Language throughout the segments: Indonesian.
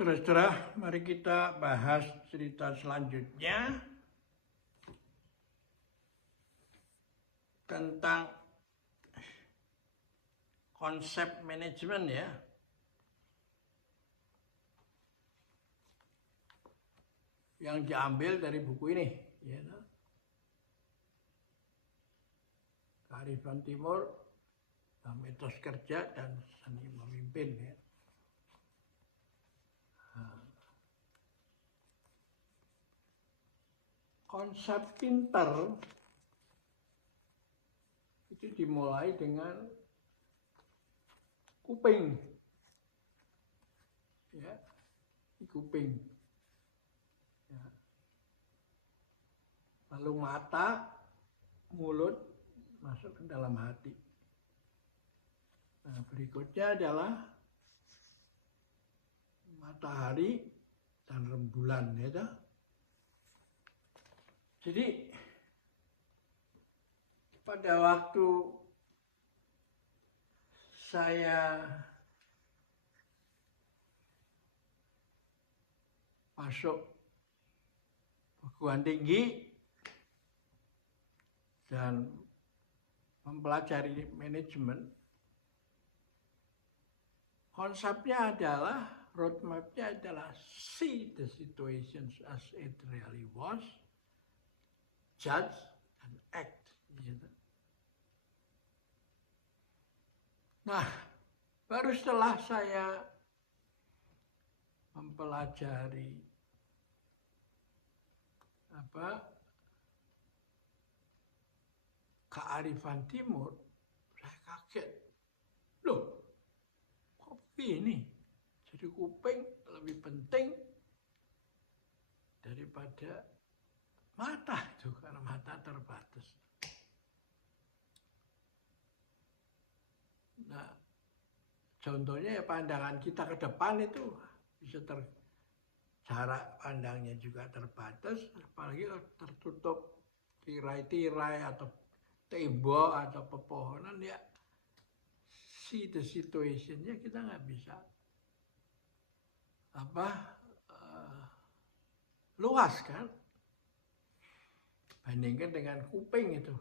Saudara-saudara, mari kita bahas cerita selanjutnya tentang konsep manajemen ya. Yang diambil dari buku ini, ya. Kearifan Timur, Mitos Kerja dan Seni Memimpin ya. Konsep pintar itu dimulai dengan kuping, ya, kuping, ya. Lalu mata, mulut masuk ke dalam hati. Nah, berikutnya adalah matahari dan rembulan, ya. Jadi pada waktu saya masuk perguruan tinggi dan mempelajari manajemen, konsepnya adalah, roadmapnya adalah see the situations as it really was, judge and act. Nah, baru setelah saya mempelajari kearifan timur, saya kaget. Loh, kok begini? Jadi kuping lebih penting daripada mata itu, karena mata terbatas. Nah, contohnya ya pandangan kita ke depan itu bisa jarak pandangnya juga terbatas, apalagi kalau tertutup tirai-tirai atau tembok atau pepohonan, ya see the situation-nya kita nggak bisa luas kan, bandingkan dengan kuping itu.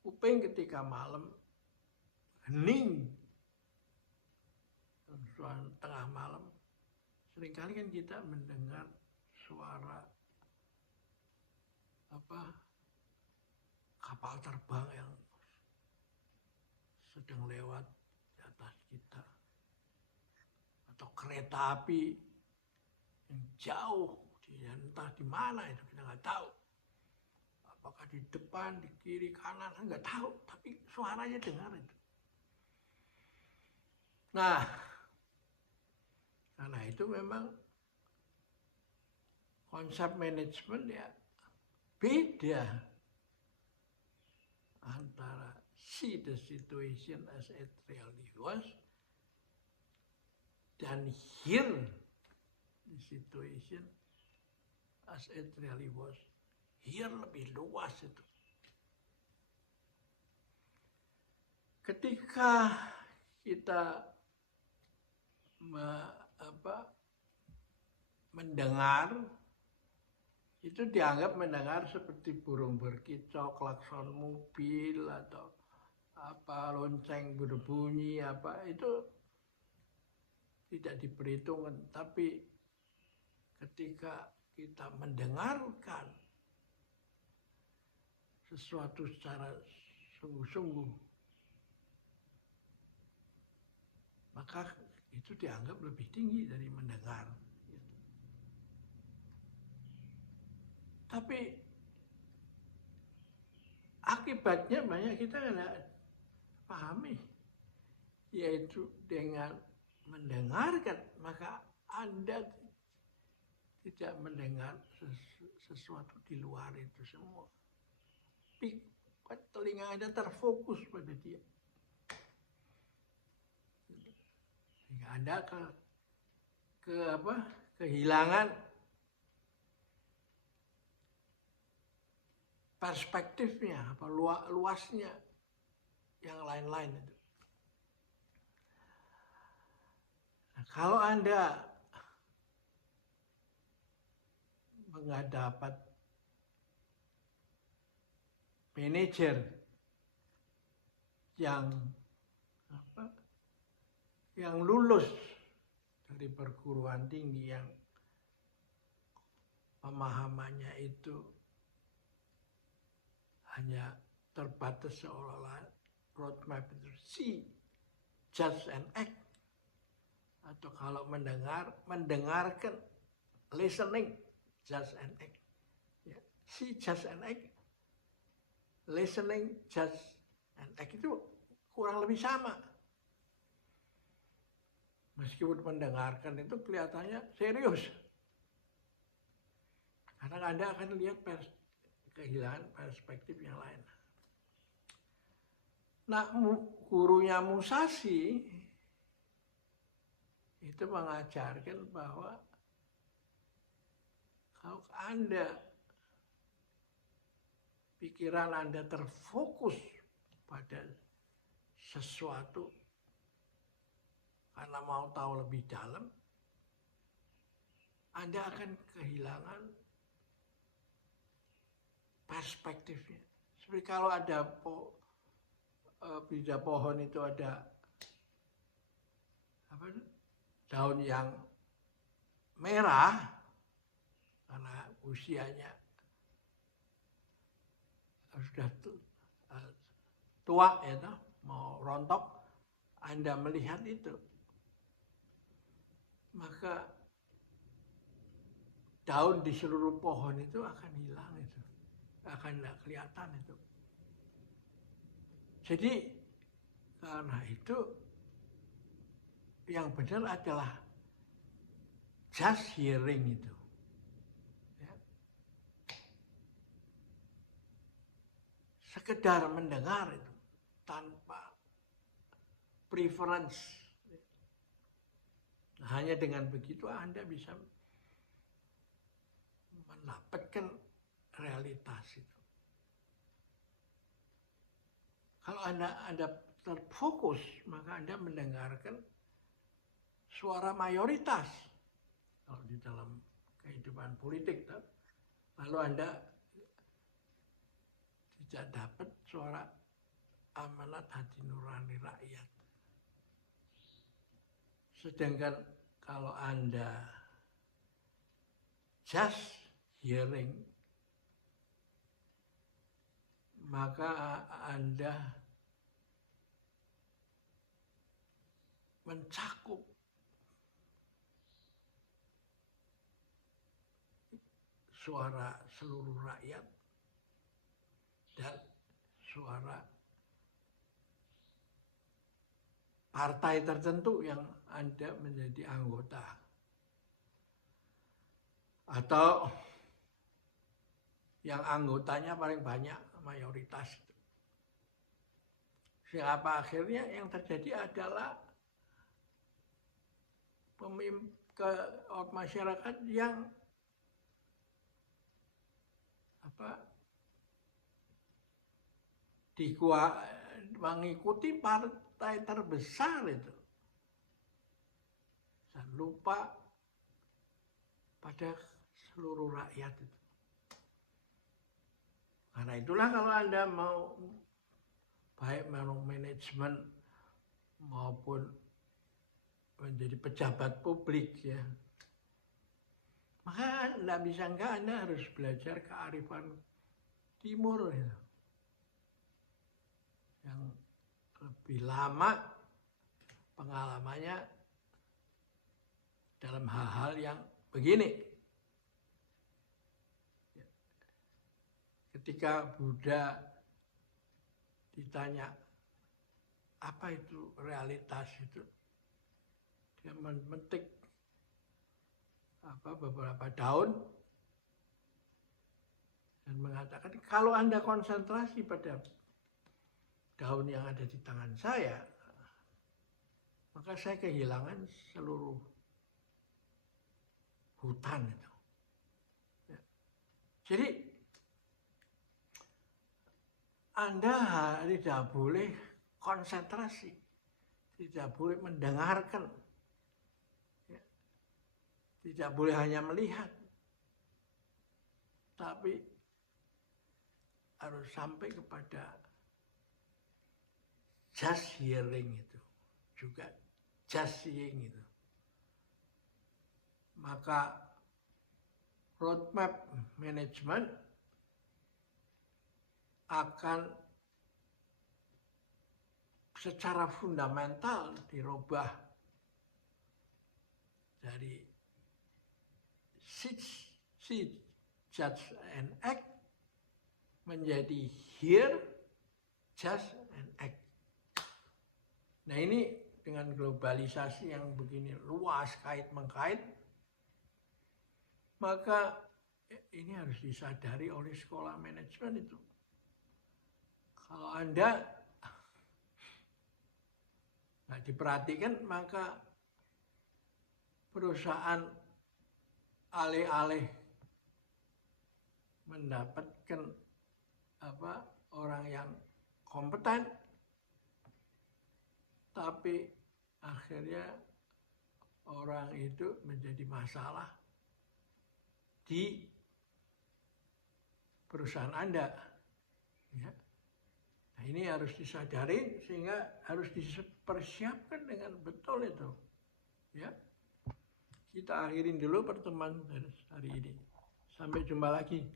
Kuping ketika malam hening, tengah malam, seringkali kan kita mendengar suara kapal terbang yang sedang lewat di atas kita, atau kereta api yang jauh, entah di mana itu kita nggak tahu. Apakah di depan, di kiri, kanan, nggak tahu, tapi suaranya dengar itu. Nah, karena itu memang konsep manajemen ya beda antara see the situation as it really was dan hear the situation as it really was. Hear lebih luas itu. Ketika kita mendengar, itu dianggap mendengar seperti burung berkicau, klakson mobil, atau lonceng berbunyi, itu tidak diperhitungkan. Tapi ketika kita mendengarkan sesuatu secara sungguh-sungguh, maka itu dianggap lebih tinggi dari mendengar. Tapi akibatnya banyak kita tidak pahami, yaitu dengan mendengarkan, maka Anda tidak mendengar sesuatu di luar itu semua. Telinga Anda terfokus pada dia. Sehingga Anda kehilangan perspektifnya, luasnya yang lain-lain itu. Nah, kalau Anda nggak dapat manajer yang lulus dari perguruan tinggi yang pemahamannya itu hanya terbatas seolah-olah roadmap itu see, judge and act, atau kalau mendengarkan, listening, judge and act, ya, see, judge and act, listening, judge and act itu kurang lebih sama. Meskipun mendengarkan itu kelihatannya serius, karena Anda akan lihat kehilangan perspektif yang lain. Nah, gurunya Musashi itu mengajarkan bahwa kalau Anda, pikiran Anda terfokus pada sesuatu karena mau tahu lebih dalam, Anda akan kehilangan perspektifnya. Seperti kalau ada bida pohon itu ada daun yang merah karena usianya sudah tua, ya, mau rontok, Anda melihat itu, maka daun di seluruh pohon itu akan hilang, itu akan tidak kelihatan itu. Jadi karena itu yang benar adalah just hearing itu, ya. Sekedar mendengar itu tanpa preference. Nah, hanya dengan begitu Anda bisa mendapatkan realitas itu. Kalau Anda terfokus, maka Anda mendengarkan suara mayoritas. Kalau di dalam kehidupan politik, lalu Anda tidak dapat suara amanat hati nurani rakyat. Sedangkan kalau Anda just hearing, maka Anda mencakup suara seluruh rakyat dan suara partai tertentu yang Anda menjadi anggota, atau yang anggotanya paling banyak, mayoritas. Sehingga akhirnya yang terjadi adalah masyarakat yang mengikuti partai terbesar itu dan lupa pada seluruh rakyat itu. Karena itulah kalau Anda mau baik manajemen maupun menjadi pejabat publik, ya, maka tidak bisa enggak Anda harus belajar kearifan timur, ya, yang lebih lama pengalamannya dalam hal-hal yang begini. Ketika Buddha ditanya apa itu realitas itu, dia memetik beberapa daun dan mengatakan, kalau Anda konsentrasi pada daun yang ada di tangan saya, maka saya kehilangan seluruh hutan itu. Ya. Jadi Anda tidak boleh konsentrasi, tidak boleh mendengarkan, ya, tidak boleh hanya melihat, tapi harus sampai kepada just hearing itu, juga just seeing itu. Maka roadmap manajemen akan secara fundamental dirubah dari see, judge, and act menjadi hear, judge, and act. Nah ini dengan globalisasi yang begini luas kait-mengkait, maka ini harus disadari oleh sekolah manajemen itu. Kalau Anda nggak diperhatikan, maka perusahaan alih-alih mendapatkan orang yang kompeten, tapi akhirnya orang itu menjadi masalah di perusahaan Anda. Ya. Nah, ini harus disadari sehingga harus dipersiapkan dengan betul itu. Ya. Kita akhirin dulu pertemuan hari ini. Sampai jumpa lagi.